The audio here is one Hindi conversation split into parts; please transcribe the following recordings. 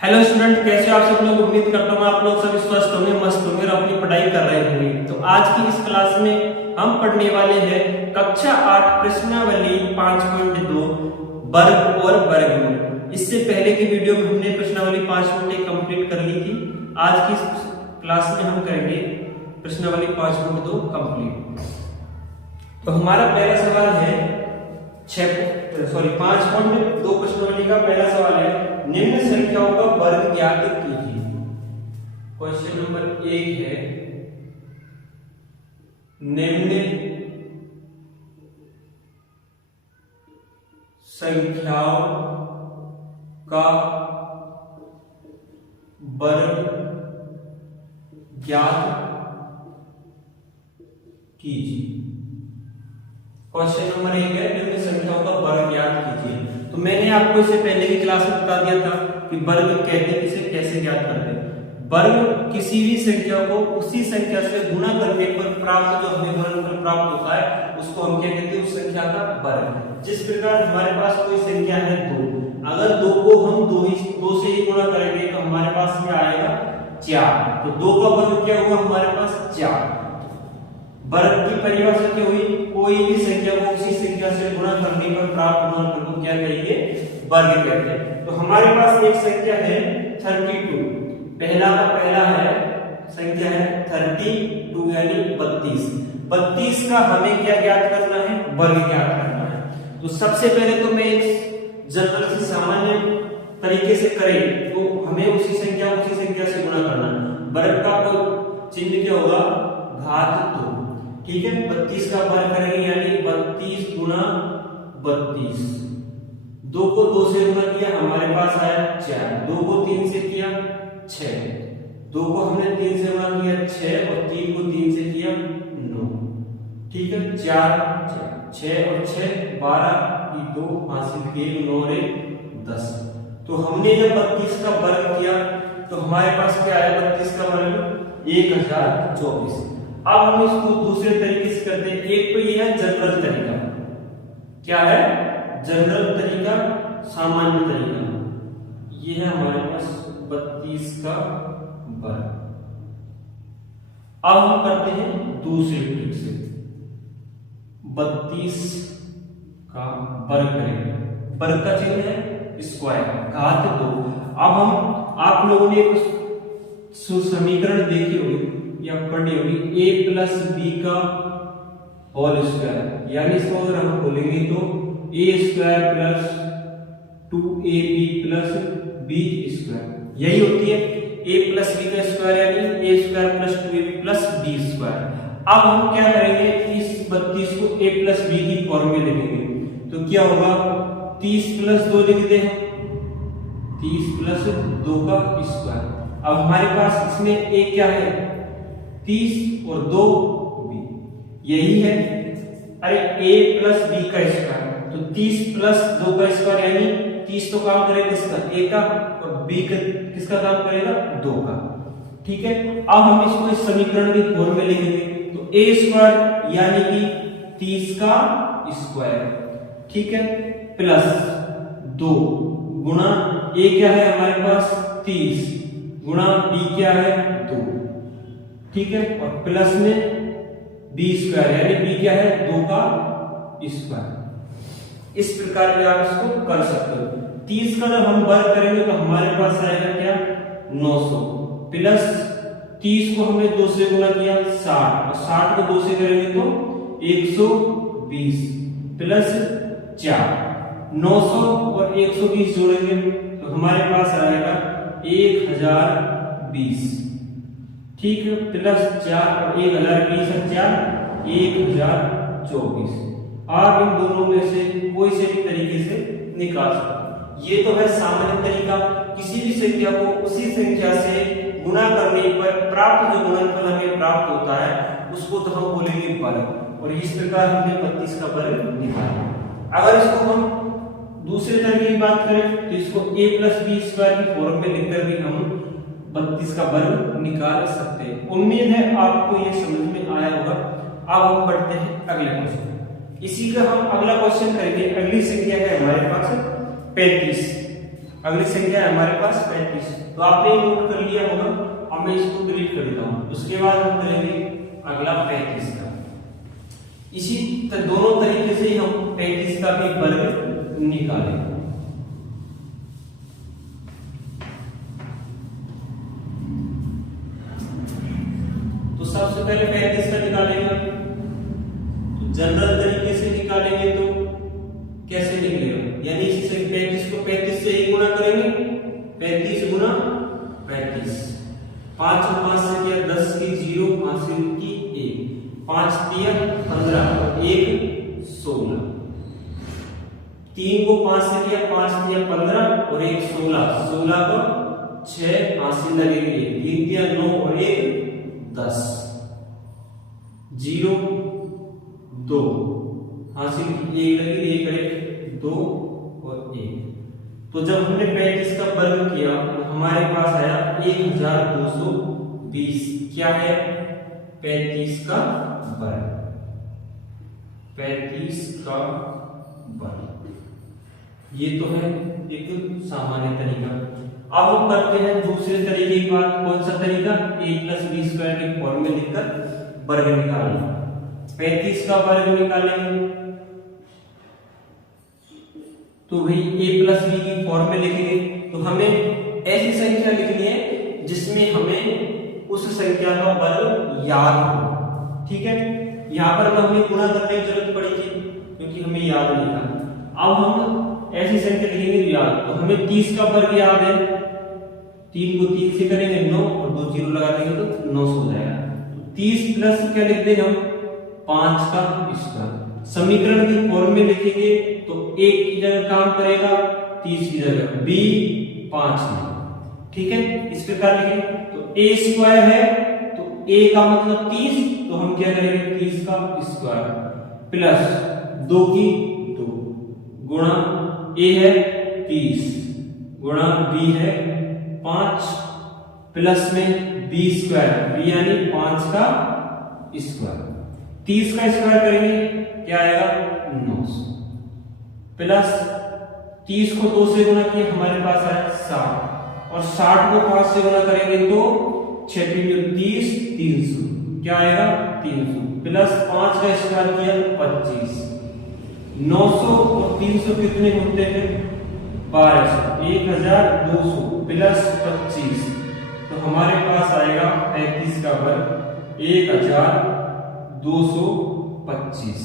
हेलो स्टूडेंट, कैसे हो आप सब लोग। उम्मीद करता हूँ आप लोग सभी स्वस्थ होंगे, मस्त होंगे और अपनी पढ़ाई कर रहे होंगे। तो आज की इस क्लास में हम पढ़ने वाले हैं कक्षा 8 प्रश्नावली 5.2 वर्ग और वर्गमूल। इससे पहले की वीडियो में हमने प्रश्नावली 5.1 कंप्लीट कर ली थी। आज की क्लास में हम करेंगे प्रश्नावली 5.2 कंप्लीट। तो हमारा पहला सवाल है 5.2 प्रश्नावली का पहला सवाल है, निम्न संख्याओं का वर्ग ज्ञात कीजिए। क्वेश्चन नंबर 1 है, निम्न संख्याओं का वर्ग ज्ञात कीजिए। क्वेश्चन नंबर 1 है, निम्न संख्याओं का वर्ग ज्ञात कीजिए। तो मैंने आपको इससे पहले की क्लास में बता दिया था कि वर्ग कहते किसे, कैसे ज्ञात करते हैं। वर्ग किसी भी संख्या को उसी संख्या से गुणा करने पर प्राप्त जो हमें गुणनफल प्राप्त होता है उसको हम क्या कहते हैं, उस संख्या का वर्ग। जिस प्रकार हमारे पास कोई संख्या है 2, अगर 2 को हम 2 से ही गुणा करेंगे तो हमारे पास क्या आएगा 4। तो 2 का वर्ग क्या हुआ हमारे पास 4। वर्ग की परिभाषा क्या हुई, कोई भी संख्या को उसी संख्या से गुणा करने पर प्राप्त गुणनफल को क्या कहेंगे, वर्ग कहते हैं। तो हमारे पास एक संख्या है 32, पहला है संख्या है 32 यानी 32 का हमें क्या ज्ञात करना है, वर्ग ज्ञात करना है। तो सबसे पहले तो मैं एक जनरल से सामान्य तरीके से करें तो हमें उसी संख्या से गुणा करना है। वर्ग का चिन्ह क्या होगा, घात 2। ठीक है, 32 का वर्ग करेंगे यानी 32 गुणा 32। 2 को 2 से गुणा किया हमारे पास आया 4। 2 को 3 से किया 6। 2 को हमने 3 से गुणा किया 6 और 3 को 3 से किया 9। ठीक है, 4 6 और 6 12 की 2 हासिल किए 9 रे 10। तो हमने जब 32 का वर्ग किया तो हमारे पास क्या आया, 32 का वर्ग 1024। अब हम इसको दूसरे तरीके से करते हैं। एक तो ये है जनरल तरीका, क्या है जनरल तरीका, सामान्य तरीका। ये है हमारे पास 32 का वर्ग। अब हम करते हैं दूसरे ट्रिक से, 32 का वर्ग करेंगे। वर्ग का चिन्ह है स्क्वायर, घात 2। अब हम आप लोगों ने एक समीकरण देखी होगी या पढ़ी होगी, a प्लस बी का होल स्क्वायर, यानी इसको अगर हम बोलेंगे तो a square plus 2ab plus b square, यही होती है a प्लस b का स्क्वायर यानी a square plus 2ab plus b square. अब हम क्या करेंगे, इस 32 को a प्लस b की फॉर्म में लिखेंगे तो क्या होगा, 30 प्लस 2 लिख दे, 30 प्लस 2 का स्क्वायर। अब हमारे पास इसमें a क्या है 30 और 2 b, यही है। अरे a प्लस b का स्क्वायर, तो 30 प्लस 2 का स्क्वायर यानी 30 तो काम करेगा किसका, a का, और b का किसका काम करेगा, 2 का। ठीक है, अब हम इसको इस समीकरण की फॉर्म में लिखेंगे तो a स्क्वायर यानी कि 30 का स्क्वायर, ठीक है, प्लस 2 गुणा a क्या है हमारे पास 30 गुणा b क्या है 2। ठीक है, और प्लस में b स्क्वायर यानी b क्या है 2 का स्क्वायर। इस प्रकार से आप इसको कर सकते हो। 30 का जब हम वर्ग करेंगे तो हमारे पास आएगा क्या 900, प्लस 30 को हमने 2 से गुणा किया 60, और 60 को 2 से करेंगे तो 120, प्लस 4 900 और 120 जोड़ेंगे तो हमारे पास आएगा 1020। ठीक है, प्लस 4 और 1020 और 4 1024। आप इन दोनों में से कोई से भी तरीके से निकाल सकते हैं। ये तो है सामान्य तरीका, किसी भी संख्या को उसी संख्या से गुणा करने पर प्राप्त जो गुणनफल हमें प्राप्त होता है उसको तो हम बोलेंगे वर्ग। और इस प्रकार हमने 32 का वर्ग निकाला। अगर इसको हम दूसरे तरीके की बात करें तो इसको a प्लस बी स्क्वायर की फॉर्म में लिखकर भी हम 32 का वर्ग निकाल सकते हैं। उम्मीद है आपको ये समझ में आया होगा। अब हम बढ़ते हैं अगले क्वेश्चन। इसी का हम अगला क्वेश्चन करेंगे। अगली संख्या है हमारे पास 35। अगली संख्या है हमारे पास 35। तो आपने नोट कर लिया होगा, अब मैं इसको डिलीट कर देता हूं। उसके बाद हम करेंगे अगला 35 का। इसी दोनों तरीके से ही हम 35 का भी वर्ग निकालेंगे। तो सबसे पहले 35 का निकालेंगे, तो जनरल तरीके से निकालेंगे तो कैसे निकलेगा, यानी इसी से 35 को 35 से ही गुणा करेंगे, 35 गुना 35, 5 और 5 से किया 10 की 0, 5 की 1, 5 दिया 15 और 1 16, 3 को 5 से किया 5 दिया 15 और 1 16, 16 को 6 हासिल लगेगी, 3 दिया 9 और 1 10, 0 2 हासिल 1 लगी, 1 करे 2 और 1। तो जब हमने 35 का वर्ग किया तो हमारे पास आया 1220। क्या है? 35 का वर्ग, 35 का वर्ग। ये तो है एक सामान्य तरीका। अब हम करते हैं दूसरे तरीके की बात। कौन सा तरीका? a + b² के फॉर्म में लिखकर वर्ग निकालना। 35 का वर्ग निकालेंगे तो भाई a + b की फॉर्म में लिखेंगे। तो हमें ऐसी संख्या लिखनी है जिसमें हमें उस संख्या का वर्ग याद हो। ठीक है, यहाँ पर तो हमें गुणा करने की जरूरत पड़ी थी क्योंकि हमें याद नहीं था। अब हम ऐसी संख्या लिखेंगे जो याद, तो हमें 30 का वर्ग याद है, 3 को 3 से करेंगे 9 और 2 जीरो लगा देंगे तो 900 हो जाएगा। तो 30 प्लस क्या लिख देंगे हम? 5 का स्क्वायर। समीकरण की फॉर्म में लिखेंगे तो 1 की जगह काम करेगा, 30 की जगह b 5 में। ठीक है, इस प्रकार लिखेंगे। तो a स्क्वायर है तो a का मतलब 30, तो हम क्या करेंगे 30 का स्क्वायर प्लस 2 की 2 गुणा a है 30 गुणा b है 5 प्लस में b स्क्वायर, b यानी 5 का स्क्वायर। 30 का स्क्वायर करेंगे क्या आएगा? 900 प्लस 30 को 2 से गुणा किए हमारे पास आया 60 और 60 को 5 से गुणा करेंगे तो 6 30 300 क्या आएगा? 300 प्लस 5 का स्क्वायर किया 25। 900 और 300 कितने होते हैं? 1200, 1200 प्लस 25, तो हमारे पास आएगा 35 का वर्ग 1225।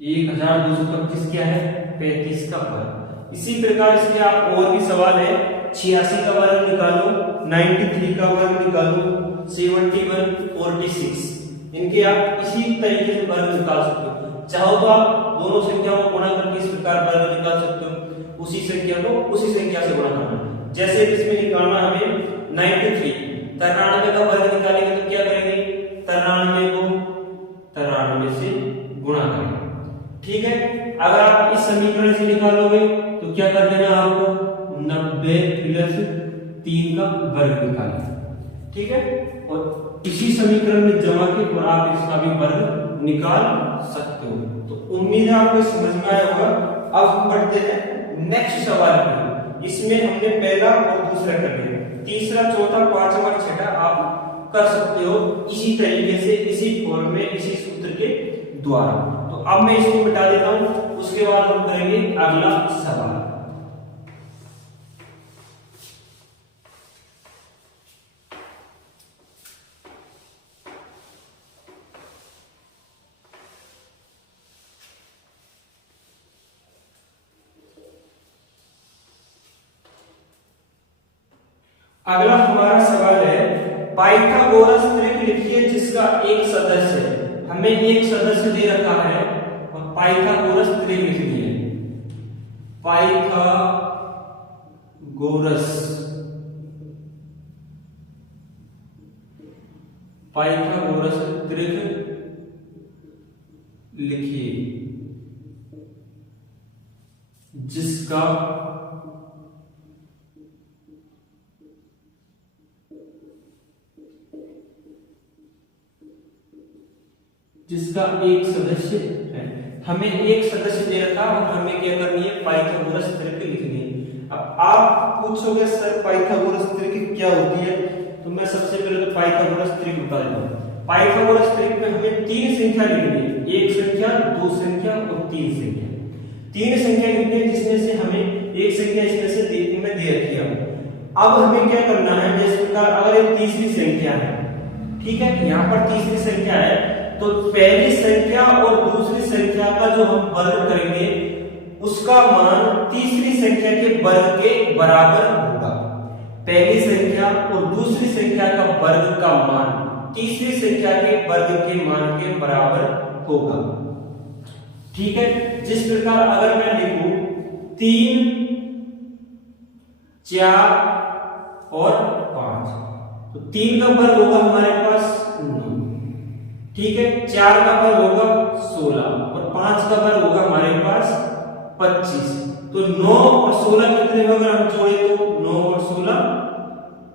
1225 क्या है? 35 का वर्ग। इसी प्रकार से आप और भी सवाल है, 86 का वर्ग निकालो, 93 का वर्ग निकालो, 71, 46, इनके आप इसी तरीके से वर्ग निकाल सकते हो। चाहो तो आप दोनों संख्याओं को गुणा करके इस प्रकार वर्ग निकाल सकते हो, उसी संख्या को उसी संख्या से गुणा करना। जैसे इसमें निकालना हमें 93, 93 का वर्ग निकालेंगे तो क्या करेंगे? 93 को 93 से गुणा करेंगे। ठीक है, अगर आप इस समीकरण से निकालोगे तो क्या कर देना आपको? 90 प्लस 3 का वर्ग निकालना। ठीक है, और इसी समीकरण में जमा के और आप इसका भी वर्ग निकाल सकते हो। तो उम्मीद है आपको समझ में आया होगा। अब हम बढ़ते हैं नेक्स्ट सवाल पर। इसमें हमने पहला और दूसरा कर लिया, तीसरा, चौथा, पांचवा और छठा आप कर सकते हो इसी तरीके से, इसी फॉर्म में, इसी सूत्र के द्वारा। तो अब मैं इसको मिटा देता हूं, उसके बाद हम करेंगे अगला सवाल। अगला हमारा सवाल है, पाइथागोरस त्रिक लिखिए जिसका एक सदस्य है। हमें एक सदस्य दे रखा है और पाइथागोरस त्रिक लिखनी है। पाइथागोरस पाइथागोरस त्रिक लिखिए जिसका एक सदस्य है। हमें एक सदस्य दे रखा और हमें क्या करनी है, पाइथागोरस त्रिक लिखनी है। अब आप पूछोगे सर पाइथागोरस त्रिक क्या होती है, तो मैं सबसे पहले तो पाइथागोरस त्रिक बता देता हूं। पाइथागोरस त्रिक में हमें तीन संख्या लिखनी है, एक संख्या, दो संख्या और तीन संख्या। तीन संख्या लिखनी है जिसमें से हमें एक संख्या इसमें से देखने में दे रखी है। अब हमें क्या करना है, जैसे प्रकार अगर ये तीसरी संख्या है, ठीक है, यहाँ पर तीसरी संख्या है, तो पहली संख्या और दूसरी संख्या का जो हम वर्ग करेंगे उसका मान तीसरी संख्या के वर्ग के बराबर होगा। पहली संख्या और दूसरी संख्या का वर्ग का मान तीसरी संख्या के वर्ग के मान के बराबर होगा। ठीक है, जिस प्रकार अगर मैं लिखूं 3, 4 और 5, तो 3 का वर्ग होगा हमारे पास 9, ठीक है, 4 का वर्ग होगा 16 और 5 का वर्ग होगा हमारे पास 25। तो 9 और 16 कितने होगा, अगर हम जोड़े तो 9 और 16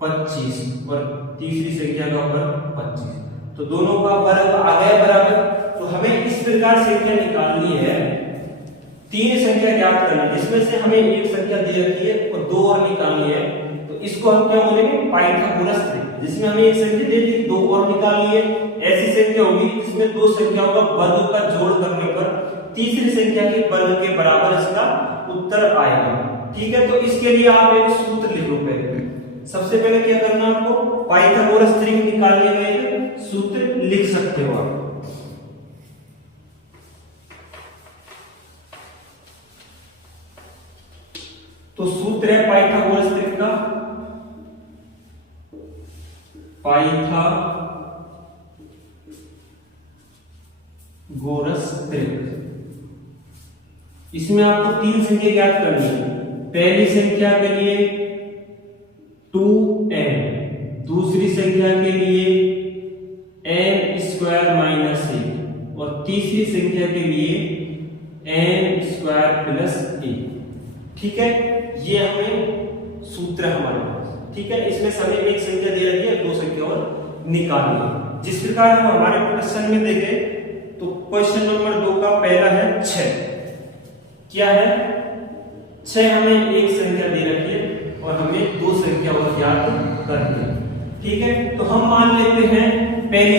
25 और तीसरी संख्या का वर्ग 25, तो दोनों का वर्ग आ गया बराबर। तो हमें इस प्रकार संख्या निकालनी है, तीन संख्या ज्ञात करनी है, जिसमें से हमें एक संख्या दे रखी है और दो और निकालनी है। तो इसको हम क्या बोलेंगे, पाइथागोरस त्रिक, जिसमें हमें एक संख्या दे दी, दो और निकालनी है। ऐसी संख्या होगी जिसमें दो संख्याओं का वर्ग का जोड़ करने पर तीसरी संख्या के वर्ग के बराबर इसका उत्तर आएगा। ठीक है, तो इसके लिए आप एक सूत्र लिखो। पहले सबसे पहले क्या करना है आपको, पाइथागोरस त्रिक निकालने में एक सूत्र लिख सकते हो आप। तो सूत्र है पाइथागोरस त्रिक का, पाइथागोरस त्रिक। इसमें आपको तीन संख्या ज्ञात करनी है। पहली संख्या के लिए 2n, दूसरी संख्या के लिए n² - 1 और तीसरी संख्या के लिए n² + 1। ठीक है, ये हमें सूत्र हमारे पास। ठीक है, इसमें सभी एक संख्या दे रखी है, दो संख्या और निकालनी है। जिस प्रकार हम हमारे क्वेश्चन में देखें तो क्वेश्चन नंबर 2 का पहला है 6। क्या है, 6 हमें एक संख्या दे रखी है और हमें दो संख्या और ज्ञात करनी है। ठीक है, तो हम मान लेते हैं पहली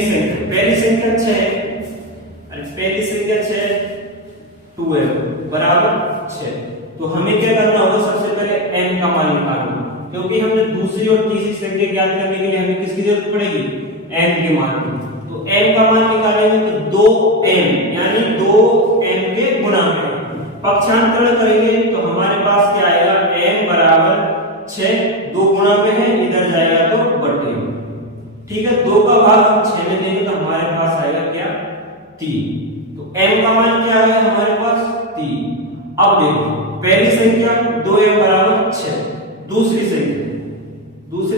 संख्या 6 है, पहली संख्या 6 12 बराबर 6। तो हमें क्या करना होगा, सबसे पहले n का मान निकालना, क्योंकि हमने दूसरी और तीसरी संख्या ज्ञात करने के लिए हमें किसकी जरूरत पड़ेगी, n के मान की। तो n का मान निकालेंगे तो 2n यानी 2n के गुणा में पक्षांतरण करेंगे तो हमारे पास क्या आएगा, n बराबर 6, 2 गुणा में है, इधर जाएगा तो बटे। ठीक है, 2 का भाग हम 6 में देंगे तो हमारे पास आएगा क्या, 3। तो n का मान क्या आ गया हमारे पास, 3। अब देखो पहली संख्या 2m बराबर 6, दूसरी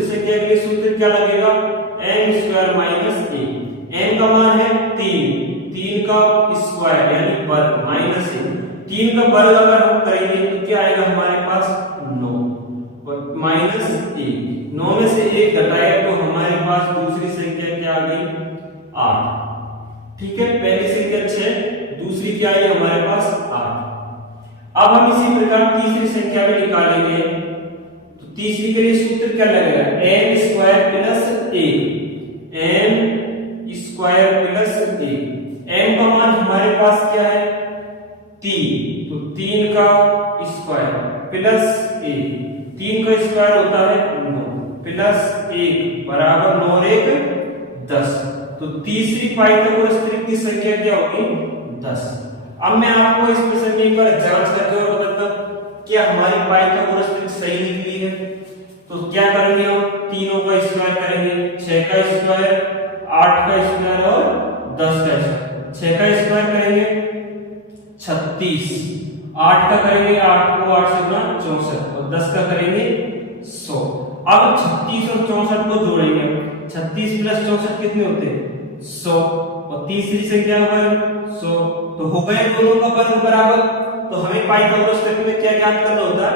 संख्या के लिए सूत्र क्या लगेगा, n² - 1। n का मान है 3 का स्क्वायर यानी वर्ग माइनस 1, 3 का वर्ग अगर हम करेंगे तो क्या आएगा हमारे पास 9 और -1, 9 में से 1 घटाएगा तो हमारे पास दूसरी संख्या क्या आ गई, 8। ठीक है, पहली संख्या 6, दूसरी क्या आई हमारे पास 8। अब हम इसी प्रकार तीसरी संख्या में निकालेंगे तो तीसरी के लिए सूत्र क्या लगेगा, n² + 1, n² + 1। n का मान हमारे पास क्या है, 3, तो 3 का स्क्वायर प्लस 1, 3 का स्क्वायर होता है 9 प्लस 1 बराबर 9 और 1 10। तो तीसरी पाइथागोरस त्रिक की संख्या क्या होगी, 10। अब मैं आपको इस प्रश्न में एक बार जांच करके और बताता हूं कि हमारी पाइथागोरस त्रिक सही निकली है। तो क्या करेंगे हम, तीनों का स्क्वायर करेंगे, 6 का स्क्वायर, 8 का स्क्वायर और 10 का स्क्वायर। 6 का स्क्वायर करेंगे 36, 8 का करेंगे 8 को 8 से गुणा 64 और 10 का करेंगे 100। अब 36 और 64 को जोड़ेंगे, 36 + 64 कितने होते हैं, 100 और तीसरी संख्या पर 100, तो हो गए दोनों का वर्ग बराबर। तो हमें पाइथागोरस त्रिक में क्या ज्ञात करना होता है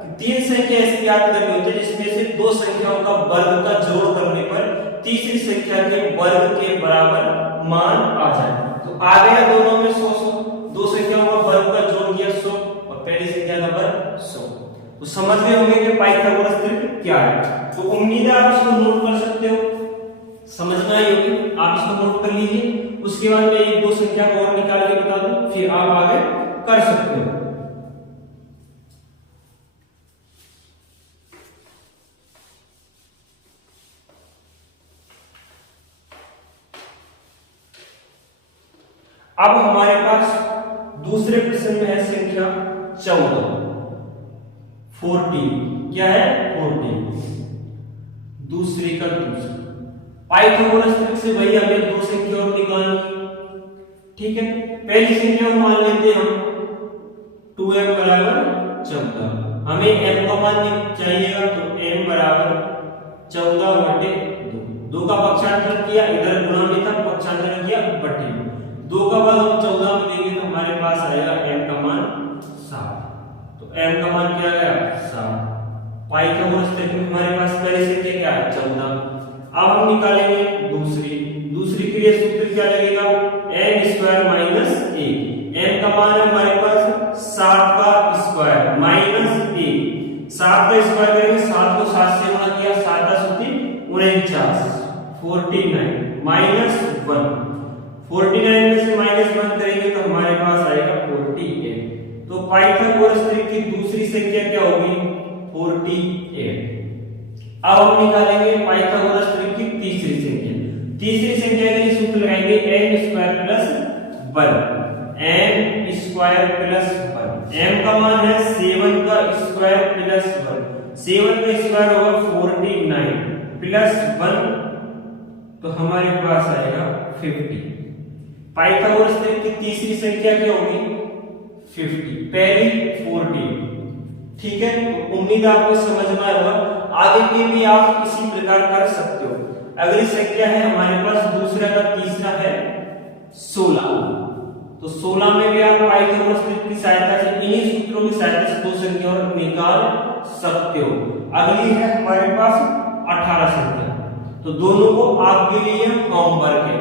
कि तीन संख्या ऐसी ज्ञात करनी होती है जिसमें से दो संख्याओं का वर्ग का जोड़ करने पर तीसरी संख्या के वर्ग के बराबर मान आ जाए। तो आ गया दोनों में 100, दो दो संख्याओं का वर्ग का जोड़ किया 100 और पहली संख्या का वर्ग 100। तो समझ गए होंगे कि पाइथागोरस त्रिक क्या है। तो उम्मीद है आप इसको नोट कर सकते हो, समझ में आई होगी। आप इसको नोट कर लीजिए, उसके बाद मैं एक दो संख्या को और निकाल के बता दूं, फिर आप आगे कर सकते हो। अब हमारे पास दूसरे प्रश्न में है संख्या 14। 14 क्या है? 14 दूसरे का दूसरा। पाइथागोरस त्रिक से वही हमें दो संख्या और निकालनी, ठीक है। पहली संख्या को मान लेते हैं हम 2m बराबर 14। हमें m का मान चाहिएगा, तो m बराबर 14/2। 2 का पक्षांतर किया, इधर गुणा में था, पक्षांतर किया बटे 2 का भाग हम 14 में देंगे तो हमारे पास आएगा m का मान 7। तो m का मान क्या आया? 7। पाइथागोरस त्रिक में हमारे पास पहले संख्या क्या है? 14। अब हम निकालेंगे दूसरी के लिए सूत्र क्या लगेगा? m² - 1। m का मान है हमारे पास 7 का स्क्वायर माइनस 1। 7 का स्क्वायर करेंगे, 7 को 7 से गुणा किया, 7 × 49 49 माइनस 1। 49 में से -1 करेंगे तो हमारे पास आएगा 48। तो पाइथागोरस त्रिक की दूसरी संख्या क्या होगी? 48। अब हम निकालेंगे पाइथागोरस त्रिक की तीसरी संख्या। तीसरी संख्या के लिए सूत्र लगाएंगे m² + 1। m का मान है 7 का स्क्वायर प्लस 1। 7 का स्क्वायर होगा 49 प्लस 1, तो हमारे पास आएगा 50। पाइथागोरस त्रिक की तीसरी संख्या क्या होगी? 50। पहली 14, ठीक है। तो उम्मीद आपको समझ में आया होगा। आगे के भी आप इसी प्रकार कर सकते हो। अगली संख्या है हमारे पास दूसरा का तीसरा है 16। तो 16 में भी आप पाइथागोरस त्रिक की सहायता से, इन्हीं सूत्रों की सहायता से दो संख्या और निकाल सकते हो। अगली है हमारे पास 18 संख्या। तो दोनों को आपके लिए होमवर्क है।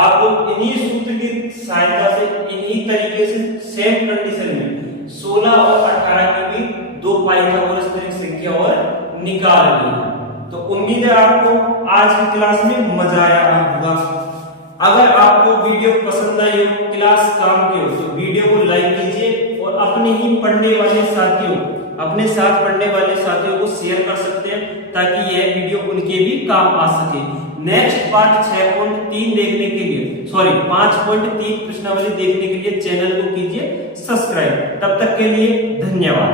आपको इन्हीं सूत्र की सहायता से, इन्हीं तरीके से सेम कंडीशन में 16 और 18 की भी दो पाइथागोरस त्रिक संख्या और निकालनी है। तो उम्मीद है आपको आज की क्लास में मजा आया होगा। अगर आपको वीडियो पसंद आई हो, क्लास काम की हो, तो वीडियो को लाइक कीजिए और अपने ही पढ़ने वाले साथियों, अपने साथ पढ़ने वाले साथियों को शेयर कर सकते हैं, ताकि यह वीडियो उनके भी काम आ सके। नेक्स्ट पार्ट 6.3 देखने के लिए, 5.3 प्रश्नावली देखने के लिए चैनल को कीजिए सब्सक्राइब। तब तक के लिए धन्यवाद।